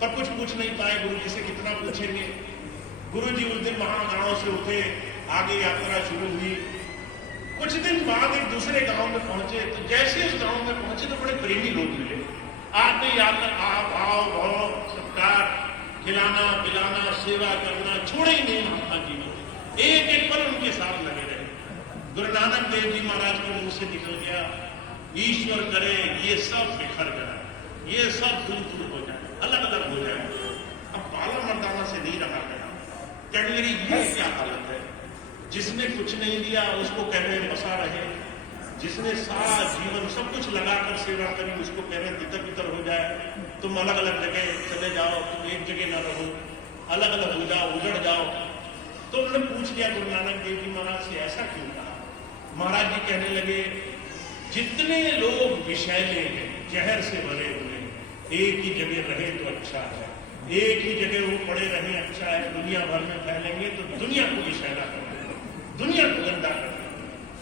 पर कुछ पूछ नहीं पाए। गुरु जी से कितना पूछेंगे। गुरु जी उस दिन वहां गांव से उठे, आगे यात्रा शुरू हुई। कुछ दिन बाद एक दूसरे गांव में पहुंचे, तो जैसे उस गांव में पहुंचे तो बड़े प्रेमी लोग मिले। आते यात्रा आप आओ भाव सत्कार, खिलाना पिलाना सेवा करना छोड़े ही नहीं महात्मा जी ने। एक एक पल उनके साथ लगे रहे। गुरु नानक देव जी महाराज के मुंह से निकल गया, ईश्वर करे ये सब बिखर जाए, ये सब दूर दूर हो जाए, अलग अलग हो जाए। अब बाला मर्दाना से नहीं रहा गया। कहने लगी ये क्या हालत है, जिसने कुछ नहीं दिया उसको कहने बसा रहे, जिसने सारा जीवन सब कुछ लगाकर सेवा करी उसको कहने तितर बितर हो जाए। तुम अलग अलग जगह चले जाओ, तुम एक जगह न रहो, अलग अलग हो जाओ, उजड़ जाओ। तो उन्होंने पूछ लिया गुरु नानक देव जी महाराज से, ऐसा क्यों कहा? महाराज जी कहने लगे, जितने लोग विषैले हैं, जहर से भरे हुए, एक ही जगह रहे तो अच्छा है, एक ही जगह वो पड़े रहे अच्छा है। दुनिया भर में फैलेंगे तो दुनिया को विषैला कर देंगे, दुनिया को गंदा कर देंगे।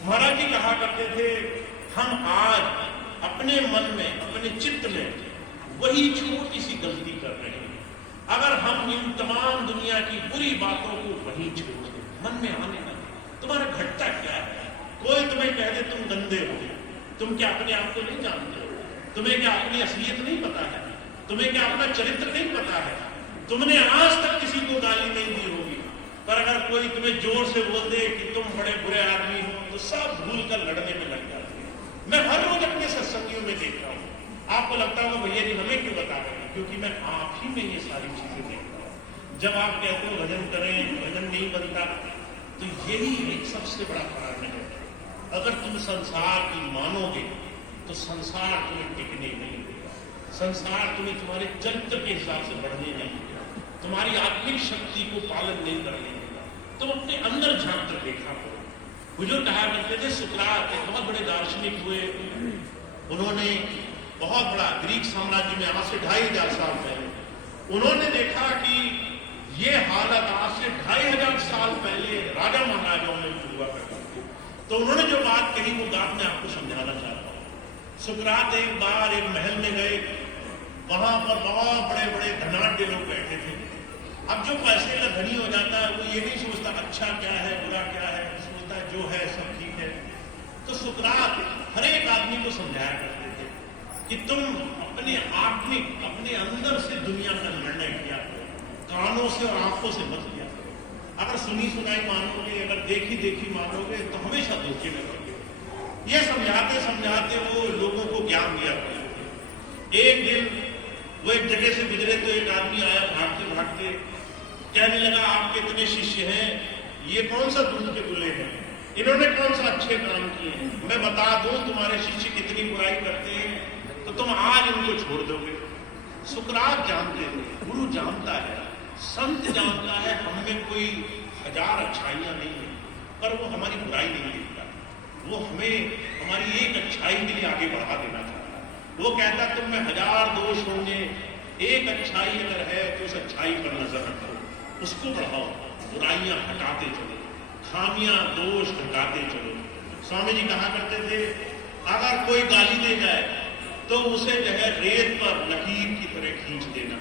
महाराज जी कहा करते थे, हम आज अपने मन में अपने चित्त में वही छोटी सी गलती कर रहे हैं। अगर हम इन तमाम दुनिया की बुरी बातों को वहीं छोड़ दें, मन में आने लगे, तुम्हारा घटता क्या है? कोई तुम्हें कह दे तुम गंदे हो, तुम क्या अपने आप को नहीं जानते हो? तुम्हें क्या अपनी असलियत नहीं पता है? तुम्हें क्या अपना चरित्र नहीं पता है? तुमने आज तक किसी को गाली नहीं दी होगी, पर अगर कोई तुम्हें जोर से बोल दे कि तुम बड़े बुरे आदमी हो तो सब भूल कर लड़ने में लग जाते हैं। मैं हर रोज अपने सत्संगियों में देख रहा हूँ। आपको लगता होगा भैया जी हमें क्यों बता रहे हैं? क्योंकि मैं आप ही में ये सारी चीजें देखता हूँ। जब आप कहते हो भजन करें, भजन नहीं बनता, तो यही एक सबसे बड़ा कारण है। अगर तुम संसार की मानोगे तो संसार तुम्हें टिकने नहीं देगा, संसार तुम्हें तुम्हारे चरित्र के हिसाब से बढ़ने नहीं देगा, तुम्हारी आत्मिक शक्ति को पालन नहीं करने देगा। तुम अपने अंदर झांक कर देखा करो। हुजूर कहा करते थे, सुकरात एक बहुत बड़े दार्शनिक हुए, उन्होंने बहुत बड़ा ग्रीक साम्राज्य में आज से 2500 साल पहले उन्होंने देखा कि ये हालत आज से 2500 साल पहले राजा महाराजाओं में हुआ करती थी। तो उन्होंने जो बात कही वो बात मैं आपको समझाना चाहता हूँ। सुकरात एक बार एक महल में गए, वहां पर बहुत बड़े बड़े धनाढ्य लोग बैठे थे। अब जो पैसे का धनी हो जाता है वो ये नहीं सोचता अच्छा क्या है बुरा क्या है, सोचता है जो है सब ठीक है। तो सुकरात हर एक आदमी को समझाया करते थे कि तुम अपने आत्मिक अपने अंदर से दुनिया का निर्णय किया करो, कानों से और आंखों से मत किया करो। अगर सुनी सुनाई मानोगे, अगर देखी देखी मानोगे तो हमेशा धोखे में रहोगे। ये समझाते समझाते वो लोगों को ज्ञान दिया करते थे। एक दिन वो एक जगह से गुजरे तो एक आदमी आया भागते भागते, कहने लगा आपके इतने शिष्य हैं, ये कौन सा दूध के गुले हैं, इन्होंने कौन सा अच्छे काम किए हैं, मैं बता दूं तुम्हारे शिष्य कितनी बुराई करते हैं तो तुम आज इनको छोड़ दोगे। सुकरात जानते थे, गुरु जानता है, संत जानता है हम में कोई 1000 अच्छाइयां नहीं है, पर वो हमारी बुराई नहीं देखता, वो हमें हमारी एक अच्छाई के लिए आगे बढ़ा देना चाहता है। वो कहता तुम में 1000 दोष होंगे, एक अच्छाई अगर है तो उस अच्छाई पर नजर रखो, उसको बढ़ाओ, बुराइयां हटाते चलो, खामियां दोष हटाते चलो। स्वामी जी कहा करते थे, अगर कोई गाली दे जाए तो उसे जो है रेत पर लकीर की तरह खींच देना,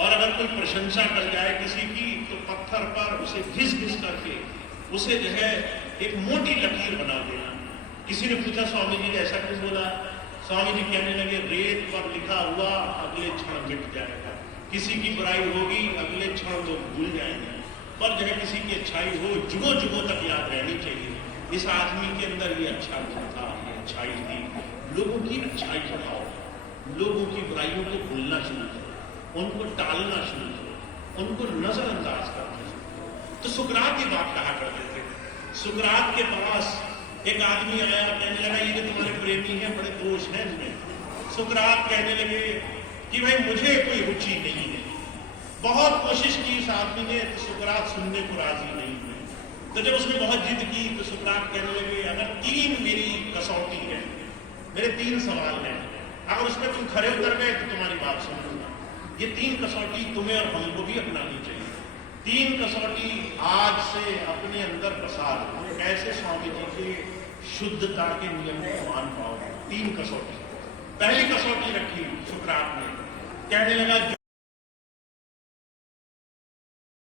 और अगर कोई प्रशंसा कर जाए किसी की तो पत्थर पर उसे घिस घिस करके उसे जो है एक मोटी लकीर बना देना। किसी ने पूछा स्वामी जी ने ऐसा क्यों बोला? स्वामी जी कहने लगे, रेत पर लिखा हुआ अगले क्षण मिट जाएगा, किसी की बुराई होगी अगले क्षण लोग भूल जाएंगे, पर जो है किसी की अच्छाई हो जुगों जुगों तक याद रहनी चाहिए। इस आदमी के अंदर ये अच्छा गुण था, ये अच्छाई थी। लोगों की अच्छाई बढ़ाओ, लोगों की बुराइयों को भूलना शुरू करो, उनको टालना शुरू करो, उनको नजरअंदाज करना शुरू करो। तो सुकरात की बात कहा करते थे। सुकरात के पास एक आदमी आया, कहने लगा ये जो तुम्हारे प्रेमी हैं बड़े दोष हैं इनमें। सुकरात कहने लगे कि भाई मुझे कोई रुचि नहीं है। बहुत कोशिश की इस आदमी ने, तो सुकरात सुनने को राजी नहीं हुए। तो जब उसने बहुत जिद की तो सुकरात कहने लगे, अगर 3 मेरी कसौटी है, मेरे 3 सवाल हैं, अगर उसमें तुम खरे उतर गए तो तुम्हारी बात सुनूंगा। ये 3 कसौटी तुम्हें और हमको भी अपनानी चाहिए। 3 कसौटी आज से अपने अंदर प्रसार हो, कैसे स्वामी जी के शुद्धता के नियम को मान पाओ। 3 कसौटी। पहली कसौटी रखी सुकरात ने, कहने लगा